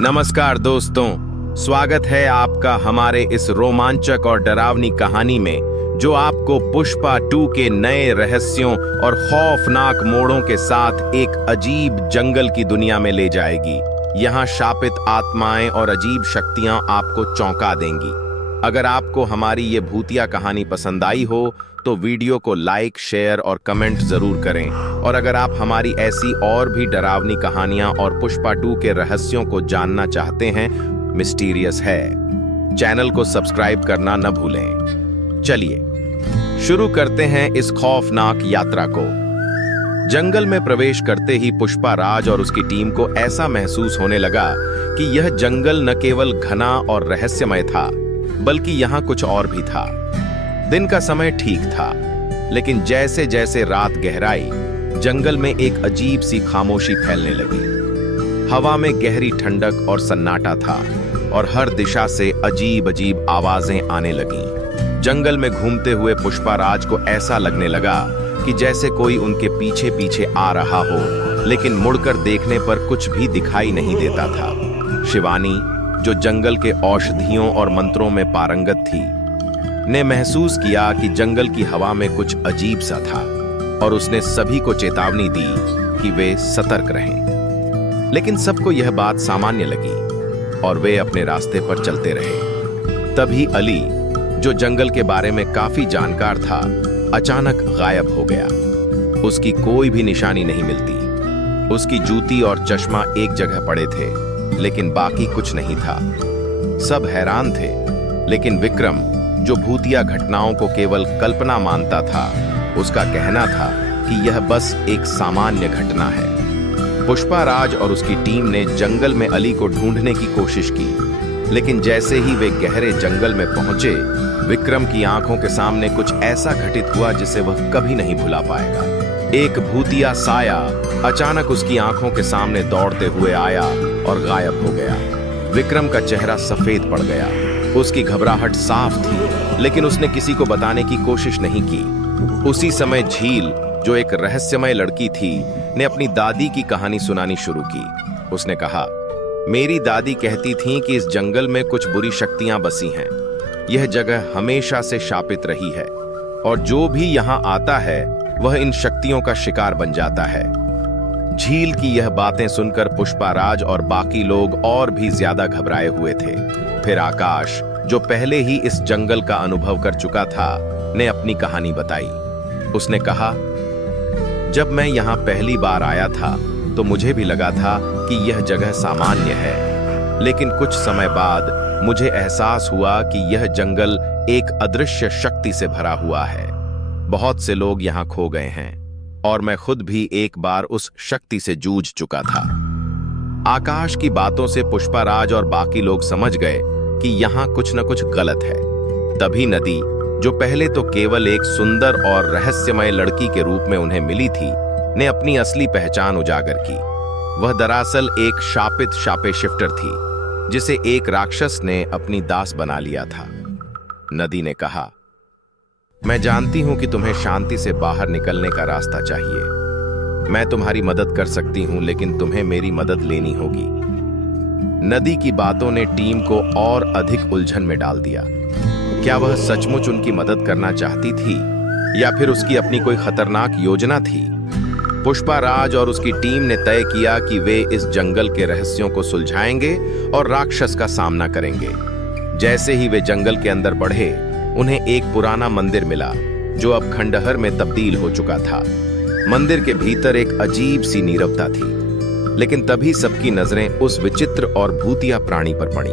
नमस्कार दोस्तों, स्वागत है आपका हमारे इस रोमांचक और डरावनी कहानी में जो आपको पुष्पा 2 के नए रहस्यों और खौफनाक मोड़ों के साथ एक अजीब जंगल की दुनिया में ले जाएगी। यहाँ शापित आत्माएं और अजीब शक्तियां आपको चौंका देंगी। अगर आपको हमारी ये भूतिया कहानी पसंद आई हो तो वीडियो को लाइक, शेयर और कमेंट जरूर करें। और अगर आप हमारी ऐसी और भी डरावनी कहानियां और पुष्पा 2 के रहस्यों को जानना चाहते हैं, मिस्टीरियस है, चैनल को सब्सक्राइब करना न भूलें। चलिए शुरू करते हैं इस खौफनाक यात्रा को। जंगल में प्रवेश करते ही पुष्पा राज और उसकी टीम को ऐसा महसूस होने लगा कि यह जंगल न केवल घना और रहस्यमय था, बल्कि यहाँ कुछ और भी था। दिन का समय ठीक था, लेकिन जैसे जैसे रात गहराई, जंगल में एक अजीब सी खामोशी फैलने लगी। हवा में गहरी ठंडक और सन्नाटा था और हर दिशा से अजीब अजीब आवाजें आने लगीं। जंगल में घूमते हुए पुष्पा राज को ऐसा लगने लगा कि जैसे कोई उनके पीछे पीछे आ रहा हो, लेकिन मुड़कर देखने पर कुछ भी दिखाई नहीं देता था। शिवानी, जो जंगल के औषधियों और मंत्रों में पारंगत थी, ने महसूस किया कि जंगल की हवा में कुछ अजीब सा था और उसने सभी को चेतावनी दी कि वे सतर्क रहें। लेकिन सबको यह बात सामान्य लगी और वे अपने रास्ते पर चलते रहे। तभी अली, जो जंगल के बारे में काफी जानकार था, अचानक गायब हो गया। उसकी कोई भी निशानी नहीं मिलती। उसकी जूती और चश्मा एक जगह पड़े थे, लेकिन बाकी कुछ नहीं था। सब हैरान थे, लेकिन विक्रम, जो भूतिया घटनाओं को केवल कल्पना मानता था, उसका कहना था कि यह बस एक सामान्य घटना है। पुष्पा राज और उसकी टीम ने जंगल में अली को ढूंढने की कोशिश की, लेकिन जैसे ही वे गहरे जंगल में पहुंचे, विक्रम की आंखों के सामने कुछ ऐसा घटित हुआ जिसे वह कभी नहीं भुला पाएगा। एक भूतिया साया अचानक उसकी आंखों के सामने दौड़ते हुए आया और गायब हो गया। विक्रम का चेहरा सफेद पड़ गया। उसकी घबराहट साफ थी, लेकिन उसने किसी को बताने की कोशिश नहीं की। उसी समय झील, जो एक रहस्यमय लड़की थी, ने अपनी दादी की कहानी सुनानी शुरू की। उसने कहा, मेरी दादी कहती थी कि इस जंगल में कुछ बुरी शक्तियां बसी हैं। यह जगह हमेशा से शापित रही है और जो भी यहाँ आता है वह इन शक्तियों का शिकार बन जाता है। झील की यह बातें सुनकर पुष्पा राज और बाकी लोग और भी ज्यादा घबराए हुए थे। फिर आकाश, जो पहले ही इस जंगल का अनुभव कर चुका था, ने अपनी कहानी बताई। उसने कहा, जब मैं यहाँ पहली बार आया था तो मुझे भी लगा था कि यह जगह सामान्य है, लेकिन कुछ समय बाद मुझे एहसास हुआ कि यह जंगल एक अदृश्य शक्ति से भरा हुआ है। बहुत से लोग यहाँ खो गए हैं और मैं खुद भी एक बार उस शक्ति से जूझ चुका था। आकाश की बातों से पुष्पा राज और बाकी लोग समझ गए कि यहाँ कुछ न कुछ गलत है। तभी नदी, जो पहले तो केवल एक सुंदर और रहस्यमय लड़की के रूप में उन्हें मिली थी, ने अपनी असली पहचान उजागर की। वह दरअसल एक शापित शापे शिफ्टर थी, जिसे एक राक्षस ने अपनी दास बना लिया था। नदी ने कहा, मैं जानती हूं कि तुम्हें शांति से बाहर निकलने का रास्ता चाहिए। मैं तुम्हारी मदद कर सकती हूं, लेकिन तुम्हें मेरी मदद लेनी होगी। नदी की बातों ने टीम को और अधिक उलझन में डाल दिया। क्या वह सचमुच उनकी मदद करना चाहती थी या फिर उसकी अपनी कोई खतरनाक योजना थी? पुष्पा राज और उसकी टीम ने तय किया कि वे इस जंगल के रहस्यों को सुलझाएंगे और राक्षस का सामना करेंगे। जैसे ही वे जंगल के अंदर बढ़े, उन्हें एक पुराना मंदिर मिला जो अब खंडहर में तब्दील हो चुका था। मंदिर के भीतर एक अजीब सी नीरवता थी, लेकिन तभी सबकी नजरें उस विचित्र और भूतिया प्राणी पर पड़ी,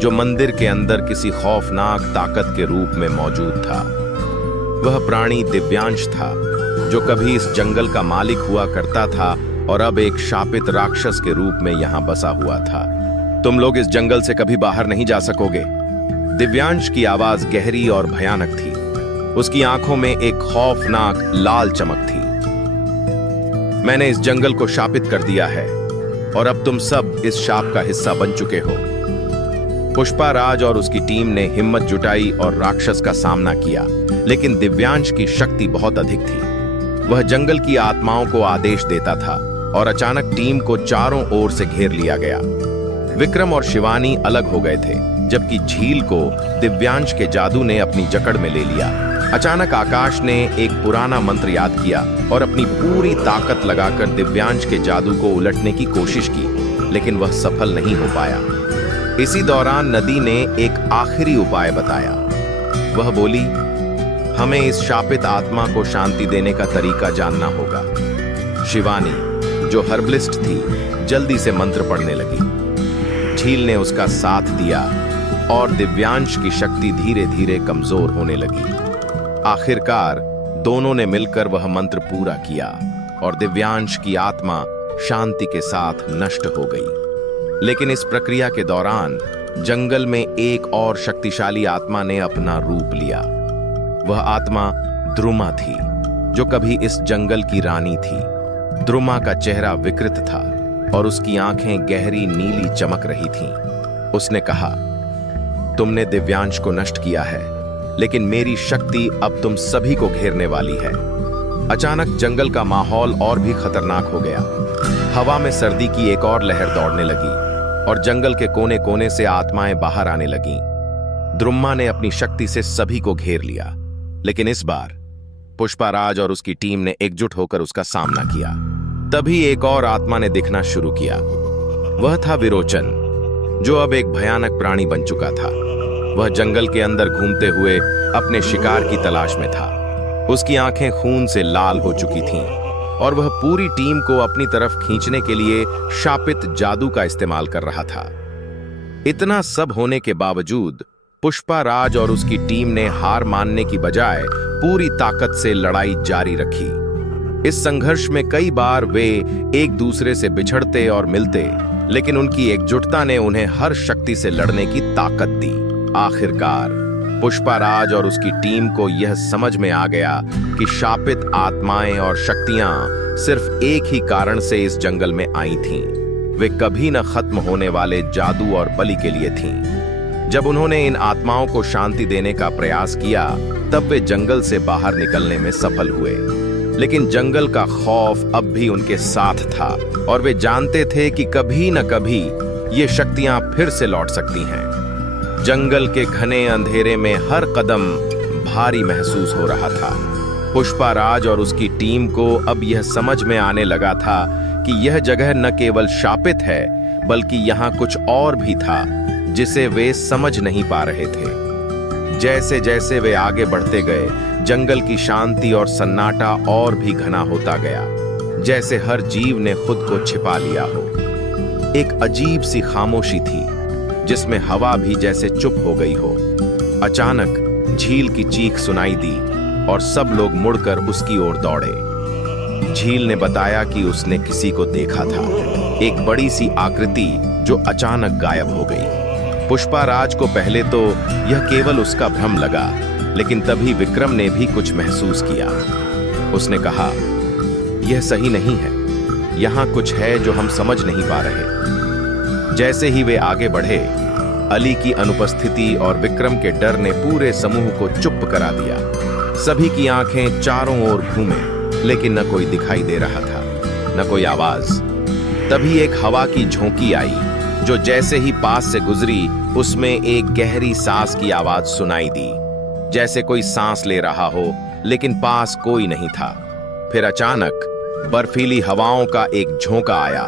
जो मंदिर के अंदर किसी खौफनाक ताकत के रूप में मौजूद था। वह प्राणी दिव्यांश था, जो कभी इस जंगल का मालिक हुआ करता था और अब एक शापित राक्षस के रूप में यहाँ बसा हुआ था। तुम लोग इस जंगल से कभी बाहर नहीं जा सकोगे। दिव्यांश की आवाज गहरी और भयानक थी। उसकी आंखों में एक खौफनाक लाल चमक थी। मैंने इस जंगल को शापित कर दिया है और अब तुम सब इस शाप का हिस्सा बन चुके हो। पुष्पा राज और उसकी टीम ने हिम्मत जुटाई और राक्षस का सामना किया, लेकिन दिव्यांश की शक्ति बहुत अधिक थी। वह जंगल की आत्माओं को आदेश देता था और अचानक टीम को चारों ओर से घेर लिया गया। विक्रम और शिवानी अलग हो गए थे, जबकि झील को दिव्यांश के जादू ने अपनी जकड़ में ले लिया। अचानक आकाश ने एक पुराना मंत्र याद किया और अपनी पूरी ताकत लगाकर दिव्यांश के जादू को उलटने की कोशिश की, लेकिन वह सफल नहीं हो पाया। इसी दौरान नदी ने एक आखिरी उपाय बताया। वह बोली, हमें इस शापित आत्मा को शांति देने का तरीका जानना होगा। शिवानी, जो हर्बलिस्ट थी, जल्दी से मंत्र पढ़ने लगी। झील ने उसका साथ दिया और दिव्यांश की शक्ति धीरे धीरे कमजोर होने लगी। आखिरकार दोनों ने मिलकर वह मंत्र पूरा किया और दिव्यांश की आत्मा शांति के साथ नष्ट हो गई। लेकिन इस प्रक्रिया के दौरान जंगल में एक और शक्तिशाली आत्मा ने अपना रूप लिया। वह आत्मा द्रुमा थी, जो कभी इस जंगल की रानी थी। द्रुमा का चेहरा विकृत था और उसकी आंखें गहरी नीली चमक रही थीं। उसने कहा, तुमने दिव्यांश को नष्ट किया है, लेकिन मेरी शक्ति अब तुम सभी को घेरने वाली है। अचानक जंगल का माहौल और भी खतरनाक हो गया। हवा में सर्दी की एक और लहर दौड़ने लगी और जंगल के कोने कोने से आत्माएं बाहर आने लगीं। द्रुम्मा ने अपनी शक्ति से सभी को घेर लिया, लेकिन इस बार पुष्पाराज और उसकी टीम ने एकजुट होकर उसका सामना किया। तभी एक और आत्मा ने दिखना शुरू किया। वह था विरोचन, जो अब एक भयानक प्राणी बन चुका था। वह जंगल के अंदर घूमते हुए अपने शिकार की तलाश में था। उसकी आंखें खून से लाल हो चुकी थीं और वह पूरी टीम को अपनी तरफ खींचने के लिए शापित जादू का इस्तेमाल कर रहा था। इतना सब होने के बावजूद पुष्पाराज और उसकी टीम ने हार मानने की बजाय पूरी ताकत से लड़ाई जारी रखी। इस संघर्ष में कई बार वे एक दूसरे से बिछड़ते और मिलते, लेकिन उनकी एकजुटता ने उन्हें हर शक्ति से लड़ने की ताकत दी। आखिरकार पुष्पाराज और उसकी टीम को यह समझ में आ गया कि शापित आत्माएं और शक्तियां सिर्फ एक ही कारण से इस जंगल में आई थीं। वे कभी न खत्म होने वाले जादू और बलि के लिए थीं। जब उन्होंने इन आत्माओं को शांति देने का प्रयास किया, तब वे जंगल से बाहर निकलने में सफल हुए। लेकिन जंगल का खौफ अब भी उनके साथ था और वे जानते थे कि कभी न कभी ये शक्तियां फिर से लौट सकती हैं। जंगल के घने अंधेरे में हर कदम भारी महसूस हो रहा था। पुष्पाराज और उसकी टीम को अब यह समझ में आने लगा था कि यह जगह न केवल शापित है, बल्कि यहाँ कुछ और भी था जिसे वे समझ नहीं पा रहे थे। जैसे जैसे वे आगे बढ़ते गए, जंगल की शांति और सन्नाटा और भी घना होता गया, जैसे हर जीव ने खुद को छिपा लिया हो। एक अजीब सी खामोशी थी, जिसमें हवा भी जैसे चुप हो गई हो। अचानक झील की चीख सुनाई दी और सब लोग मुड़कर उसकी ओर दौड़े। झील ने बताया कि उसने किसी को देखा था, एक बड़ी सी आकृति जो अचानक गायब हो गई। पुष्पाराज को पहले तो यह केवल उसका भ्रम लगा, लेकिन तभी विक्रम ने भी कुछ महसूस किया। उसने कहा, यह सही नहीं है, यहाँ कुछ है जो हम समझ नहीं पा रहे। जैसे ही वे आगे बढ़े, अली की अनुपस्थिति और विक्रम के डर ने पूरे समूह को चुप करा दिया। सभी की आंखें चारों ओर घूमे, लेकिन न कोई दिखाई दे रहा था, न कोई आवाज। तभी एक हवा की झोंकी आई, जो जैसे ही पास से गुजरी, उसमें एक गहरी सांस की आवाज सुनाई दी, जैसे कोई सांस ले रहा हो, लेकिन पास कोई नहीं था। फिर अचानक बर्फीली हवाओं का एक झोंका आया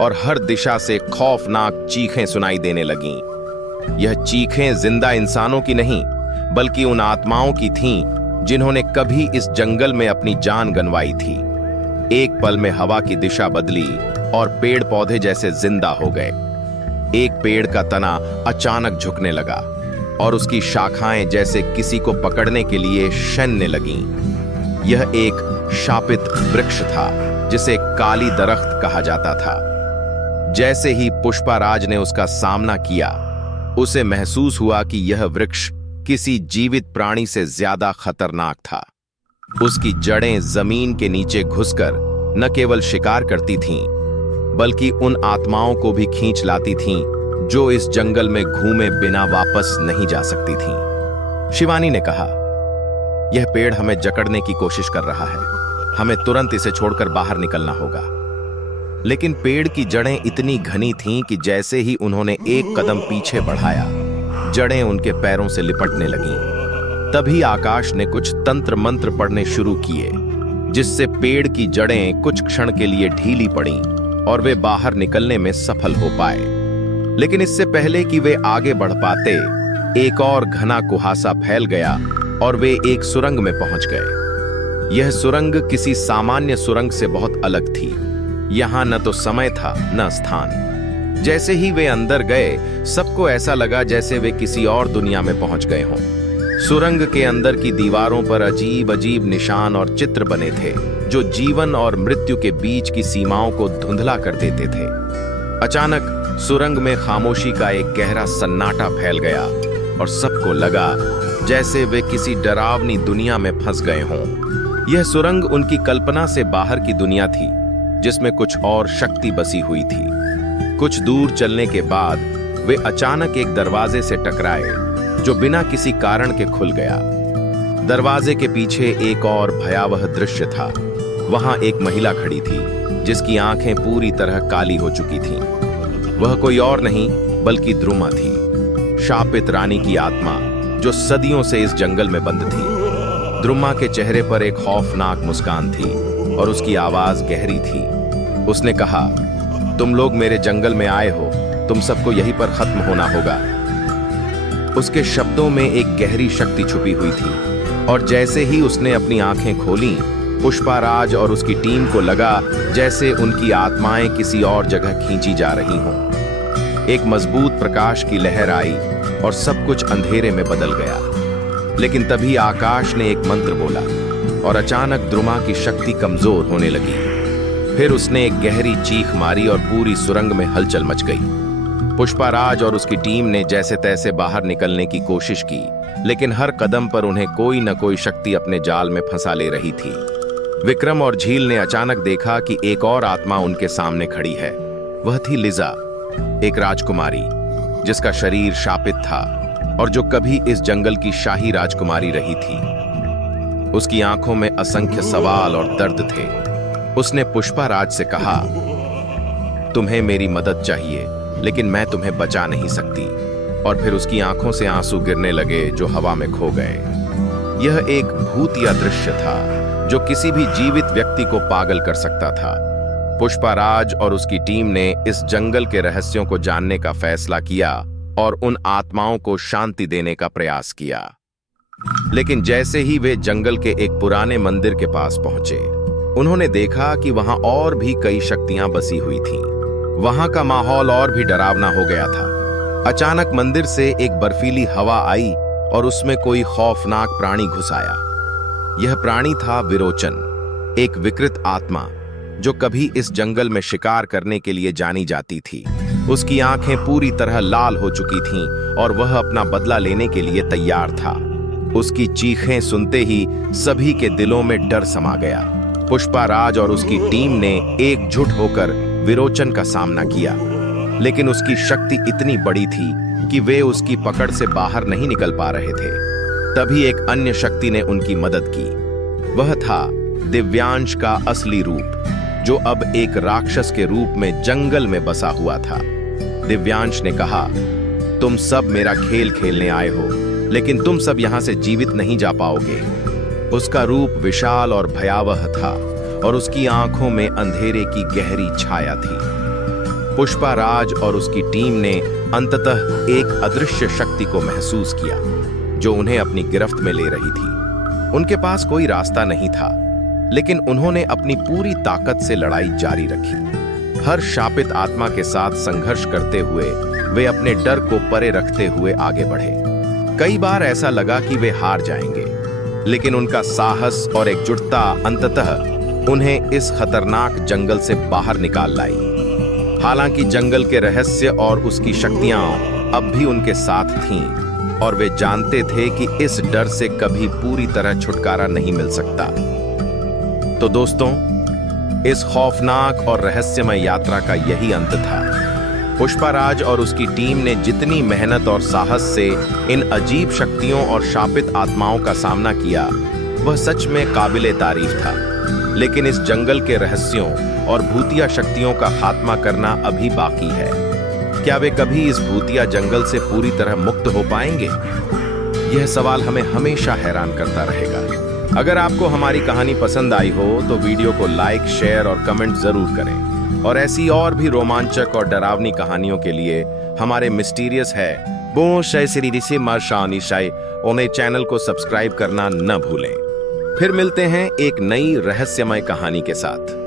और हर दिशा से खौफनाक चीखें सुनाई देने लगीं। यह चीखें जिंदा इंसानों की नहीं, बल्कि उन आत्माओं की थीं जिन्होंने कभी इस जंगल में अपनी जान गंवाई थी। एक पल में हवा की दिशा बदली और पेड़ पौधे जैसे जिंदा हो गए। एक पेड़ का तना अचानक झुकने लगा और उसकी शाखाएं जैसे किसी को पकड़ने के लिए शनने लगीं। यह एक शापित वृक्ष था, जिसे काली दरख्त कहा जाता था। जैसे ही पुष्पाराज ने उसका सामना किया, उसे महसूस हुआ कि यह वृक्ष किसी जीवित प्राणी से ज्यादा खतरनाक था। उसकी जड़ें जमीन के नीचे घुसकर न केवल शिकार करती थीं, बल्कि उन आत्माओं को भी खींच लाती थीं जो इस जंगल में घूमे बिना वापस नहीं जा सकती थीं। शिवानी ने कहा, यह पेड़ हमें जकड़ने की कोशिश कर रहा है, हमें तुरंत इसे छोड़कर बाहर निकलना होगा। लेकिन पेड़ की जड़ें इतनी घनी थीं कि जैसे ही उन्होंने एक कदम पीछे बढ़ाया, जड़ें उनके पैरों से लिपटने लगीं। तभी आकाश ने कुछ तंत्र मंत्र पढ़ने शुरू किए, जिससे पेड़ की जड़ें कुछ क्षण के लिए ढीली पड़ीं और वे बाहर निकलने में सफल हो पाए। लेकिन इससे पहले कि वे आगे बढ़ पाते, एक और घना कुहासा फैल गया और वे एक सुरंग में पहुंच गए। यह सुरंग किसी सामान्य सुरंग से बहुत अलग थी। यहां न तो समय था न स्थान। जैसे ही वे अंदर गए, सबको ऐसा लगा जैसे वे किसी और दुनिया में पहुंच गए हों। सुरंग के अंदर की दीवारों पर अजीब अजीब निशान और चित्र बने थे, जो जीवन और मृत्यु के बीच की सीमाओं को धुंधला कर देते थे। अचानक सुरंग में खामोशी का एक गहरा सन्नाटा फैल गया और सबको लगा जैसे वे किसी डरावनी दुनिया में फंस गए हों। यह सुरंग उनकी कल्पना से बाहर की दुनिया थी, जिसमें कुछ और शक्ति बसी हुई थी। कुछ दूर चलने के बाद वे अचानक एक दरवाजे से टकराए, जो बिना किसी कारण के खुल गया। दरवाजे के पीछे एक और भयावह दृश्य था। वहां एक महिला खड़ी थी, जिसकी आंखें पूरी तरह काली हो चुकी थीं। वह कोई और नहीं बल्कि द्रुमा थी, शापित रानी की आत्मा, जो सदियों से इस जंगल में बंद थी। द्रुमा के चेहरे पर एक खौफनाक मुस्कान थी और उसकी आवाज गहरी थी। उसने कहा, तुम लोग मेरे जंगल में आए हो, तुम सबको यहीं पर खत्म होना होगा। उसके शब्दों में एक गहरी शक्ति छुपी हुई थी और जैसे ही उसने अपनी आंखें खोलीं, पुष्पाराज और उसकी टीम को लगा जैसे उनकी आत्माएं किसी और जगह खींची जा रही हों। एक मजबूत प्रकाश की लहर आई और सब कुछ अंधेरे में बदल गया। लेकिन तभी आकाश ने एक मंत्र बोला और अचानक द्रुमा की शक्ति कमजोर होने लगी। फिर उसने एक गहरी चीख मारी और पूरी सुरंग में हलचल मच गई। पुष्पाराज और उसकी टीम ने जैसे तैसे बाहर निकलने की कोशिश की, लेकिन हर कदम पर उन्हें कोई न कोई शक्ति अपने जाल में फंसा ले रही थी। विक्रम और झील ने अचानक देखा कि एक और आत्मा उनके सामने खड़ी है। वह थी लिजा, एक राजकुमारी जिसका शरीर शापित था और जो कभी इस जंगल की शाही राजकुमारी रही थी। उसकी आंखों में असंख्य सवाल और दर्द थे। उसने पुष्पाराज से कहा, तुम्हें मेरी मदद चाहिए, लेकिन मैं तुम्हें बचा नहीं सकती। और फिर उसकी आंखों से आंसू गिरने लगे, जो हवा में खो गए। यह एक भूतिया दृश्य था, जो किसी भी जीवित व्यक्ति को पागल कर सकता था। पुष्पाराज और उसकी टीम ने इस जंगल के रहस्यों को जानने का फैसला किया और उन आत्माओं को शांति देने का प्रयास किया। लेकिन जैसे ही वे जंगल के एक पुराने मंदिर के पास पहुंचे, उन्होंने देखा कि वहां और भी कई शक्तियां बसी हुई थीं। वहां का माहौल और भी डरावना हो गया था। अचानक मंदिर से एक बर्फीली हवा आई और उसमें कोई खौफनाक प्राणी घुस आया। यह प्राणी था विरोचन, एक विकृत आत्मा जो कभी इस जंगल में शिकार करने के लिए जानी जाती थी। उसकी आंखें पूरी तरह लाल हो चुकी थीं और वह अपना बदला लेने के लिए तैयार था। उसकी चीखें सुनते ही सभी के दिलों में डर समा गया। पुष्पाराज और उसकी टीम ने एकजुट होकर विरोचन का सामना किया, लेकिन उसकी शक्ति इतनी बड़ी थी कि वे उसकी पकड़ से बाहर नहीं निकल पा रहे थे। तभी एक अन्य शक्ति ने उनकी मदद की। वह था दिव्यांश का असली रूप, जो अब एक राक्षस के रूप में जंगल में बसा हुआ था। दिव्यांश ने कहा, तुम सब मेरा खेल खेलने आए हो, लेकिन तुम सब यहां से जीवित नहीं जा पाओगे। उसका रूप विशाल और भयावह था और उसकी आंखों में अंधेरे की गहरी छाया थी। पुष्पाराज और उसकी टीम ने अंततः एक अदृश्य शक्ति को महसूस किया, जो उन्हें अपनी गिरफ्त में ले रही थी। उनके पास कोई रास्ता नहीं था, लेकिन उन्होंने अपनी पूरी ताकत से लड़ाई जारी रखी। हर शापित आत्मा के साथ संघर्ष करते हुए वे अपने डर को परे रखते हुए आगे बढ़े। कई बार ऐसा लगा कि वे हार जाएंगे, लेकिन उनका साहस और एकजुटता अंततः उन्हें इस खतरनाक जंगल से बाहर निकाल लाई। हालांकि जंगल के रहस्य और उसकी शक्तियां अब भी उनके साथ थीं और वे जानते थे कि इस डर से कभी पूरी तरह छुटकारा नहीं मिल सकता। तो दोस्तों, इस खौफनाक और रहस्यमय यात्रा का यही अंत था। पुष्पाराज और उसकी टीम ने जितनी मेहनत और साहस से इन अजीब शक्तियों और शापित आत्माओं का सामना किया, वह सच में काबिले तारीफ था। लेकिन इस जंगल के रहस्यों और भूतिया शक्तियों का खात्मा करना अभी बाकी है। क्या वे कभी इस भूतिया जंगल से पूरी तरह मुक्त हो पाएंगे? यह सवाल हमें हमेशा हैरान करता रहेगा। अगर आपको हमारी कहानी पसंद आई हो तो वीडियो को लाइक, शेयर और कमेंट जरूर करें। और ऐसी और भी रोमांचक और डरावनी कहानियों के लिए हमारे मिस्टीरियस है उन्हें चैनल को सब्सक्राइब करना न भूलें। फिर मिलते हैं एक नई रहस्यमय कहानी के साथ।